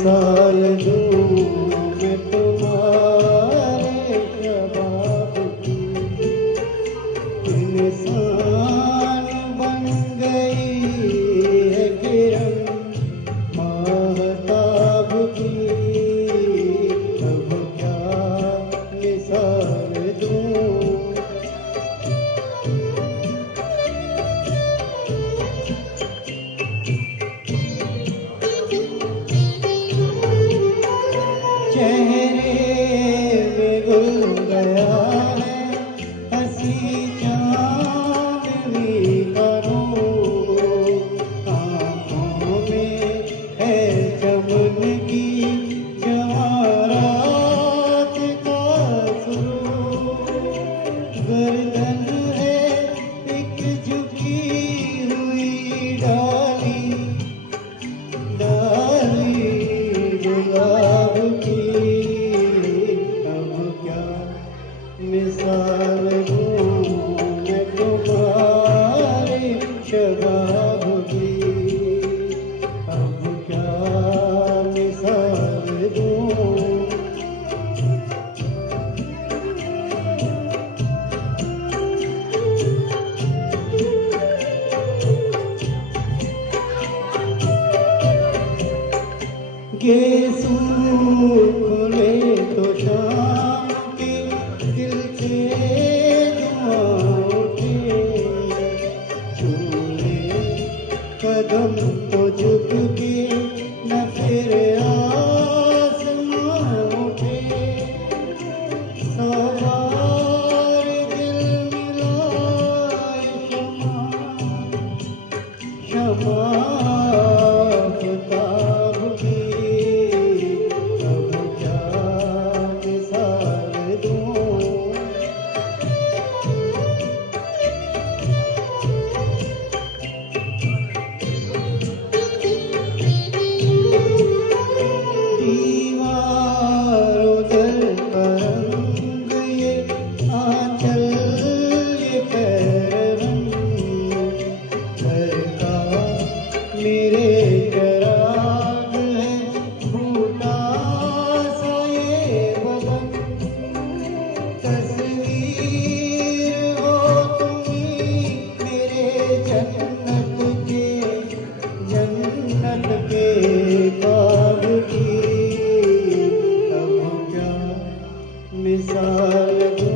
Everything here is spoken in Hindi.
मिसाल दूं मैं तुम्हारे शबाब की। इंसान बन गई है किरण महताब की। अब क्या मिसाल दूं। चेहरे में गुल गया है हंसी चांदनी का रूप। आँखों में है चमन की जवारात का सुरूर। गर्दन है एक झुकी हुई डाली गुलाब की। अब क्या मिसाल दूं मैं तुम्हारे शबाब की। अब क्या मिसाल दूं। गेसू खुले तो शाम के दिल से दुआ उठे। छूले कदम तो झुक के न फिर आसमां उठे। सवार दिल मिलाए शमा शमा की। अब क्या मिसाल दूं। दीवारों दिल का रंग ये आंचल ये पैरंग। घर का मेरे चराग है फूटा सा ये बदन। तस्वीर हो तुम्ही मेरे जन्नत के ख्वाब की। अब क्या मिसाल दूं।